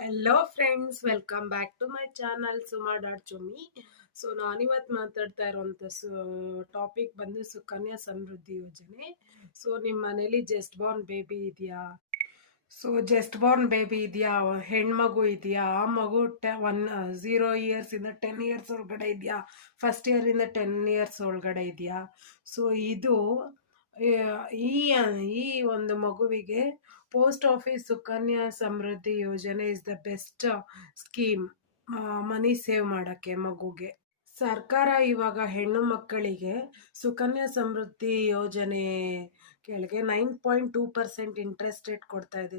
Hello friends, welcome back to my channel ಸುಮಾ.ಚುಮ್ಮಿ. So ನಾನಿವತ್ತು ಮಾತಾಡ್ತಾ ಇರೋಂಥ ಟಾಪಿಕ್ ಬಂದು ಸುಕನ್ಯಾ ಸಮೃದ್ಧಿ ಯೋಜನೆ. ಸೊ ನಿಮ್ಮ ಮನೇಲಿ ಜಸ್ಟ್ ಬಾರ್ನ್ ಬೇಬಿ ಇದೆಯಾ, ಹೆಣ್ಮಗು ಇದೆಯಾ, ಆ ಮಗು 0 years ಇಂದ 10 years ಒಳಗಡೆ ಇದೆಯಾ, ಫಸ್ಟ್ ಇಯರಿಂದ 10 years ಒಳಗಡೆ ಇದೆಯಾ. ಸೊ ಇದು ಈ ಈ ಒಂದು ಮಗುವಿಗೆ ಪೋಸ್ಟ್ ಆಫೀಸ್ ಸುಕನ್ಯಾ ಸಮೃದ್ಧಿ ಯೋಜನೆ is the best scheme money save ಮಾಡೋಕ್ಕೆ ಮಗುಗೆ. ಸರ್ಕಾರ ಇವಾಗ ಹೆಣ್ಣು ಮಕ್ಕಳಿಗೆ ಸುಕನ್ಯಾ ಸಮೃದ್ಧಿ ಯೋಜನೆ ಕೆಳಗೆ 9.2% ಇಂಟ್ರೆಸ್ಟ್ ರೇಟ್ ಕೊಡ್ತಾ ಇದೆ.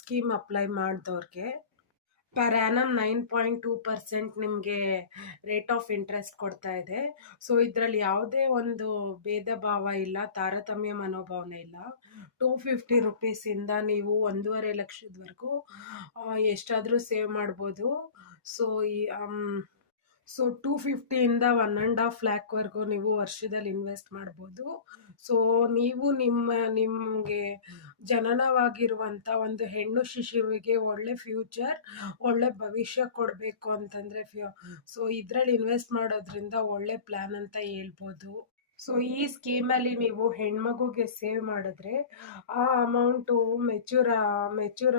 ಸ್ಕೀಮ್ ಅಪ್ಲೈ ಮಾಡಿದವ್ರಿಗೆ ಪರ್ ಆ್ಯನಮ್ 9.2% ನಿಮಗೆ ರೇಟ್ ಆಫ್ ಇಂಟ್ರೆಸ್ಟ್ ಕೊಡ್ತಾ ಇದೆ. ಸೊ ಇದರಲ್ಲಿ ಯಾವುದೇ ಒಂದು ಭೇದ ಭಾವ ಇಲ್ಲ, ತಾರತಮ್ಯ ಮನೋಭಾವನೆ ಇಲ್ಲ. 250 ರುಪೀಸಿಂದ ನೀವು 1.5 ಲಕ್ಷದವರೆಗೂ ಎಷ್ಟಾದರೂ ಸೇವ್ ಮಾಡ್ಬೋದು. ಸೊ ಸೊ 250ಇಂದ 1.5 lakh ನೀವು ವರ್ಷದಲ್ಲಿ ಇನ್ವೆಸ್ಟ್ ಮಾಡ್ಬೋದು. ಸೊ ನೀವು ನಿಮಗೆ ಜನನವಾಗಿರುವಂಥ ಒಂದು ಹೆಣ್ಣು ಶಿಶುವಿಗೆ ಒಳ್ಳೆ ಫ್ಯೂಚರ್, ಒಳ್ಳೆ ಭವಿಷ್ಯ ಕೊಡಬೇಕು ಅಂತಂದರೆ ಸೊ ಇದರಲ್ಲಿ ಇನ್ವೆಸ್ಟ್ ಮಾಡೋದ್ರಿಂದ ಒಳ್ಳೆ ಪ್ಲ್ಯಾನ್ ಅಂತ ಹೇಳ್ಬೋದು. ಸೊ ಈ ಸ್ಕೀಮಲ್ಲಿ ನೀವು ಹೆಣ್ಮಗುಗೆ ಸೇವ್ ಮಾಡಿದ್ರೆ ಆ ಅಮೌಂಟು ಮೆಚ್ಯೂರ್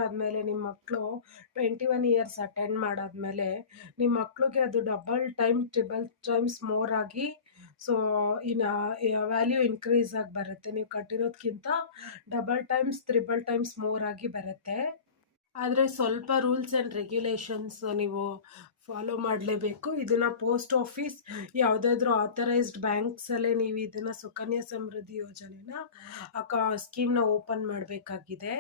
ಆದಮೇಲೆ ನಿಮ್ಮ ಮಕ್ಕಳು 21 years ಅಟೆಂಡ್ ಮಾಡಾದ್ಮೇಲೆ ನಿಮ್ಮ ಮಕ್ಳಿಗೆ ಅದು ಟ್ರಿಬಲ್ ಟೈಮ್ಸ್ ಮೋರ್ ಆಗಿ ಸೊ ವ್ಯಾಲ್ಯೂ ಇನ್ಕ್ರೀಸ್ ಆಗಿ ಬರುತ್ತೆ. ನೀವು ಕಟ್ಟಿರೋದಕ್ಕಿಂತ ತ್ರಿಬಲ್ ಟೈಮ್ಸ್ ಮೋರ್ ಆಗಿ ಬರುತ್ತೆ. ಆದರೆ ಸ್ವಲ್ಪ ರೂಲ್ಸ್ ಆ್ಯಂಡ್ ರೆಗ್ಯುಲೇಷನ್ಸ್ ನೀವು ಫಾಲೋ ಮಾಡಲೇಬೇಕು. ಇದನ್ನು ಪೋಸ್ಟ್ ಆಫೀಸ್ ಯಾವುದಾದ್ರೂ ಆಥರೈಸ್ಡ್ ಬ್ಯಾಂಕ್ಸಲ್ಲೇ ನೀವು ಇದನ್ನು ಸುಕನ್ಯಾ ಸಮೃದ್ಧಿ ಯೋಜನೆನ ಸ್ಕೀಮ್ನ ಓಪನ್ ಮಾಡಬೇಕಾಗಿದೆ.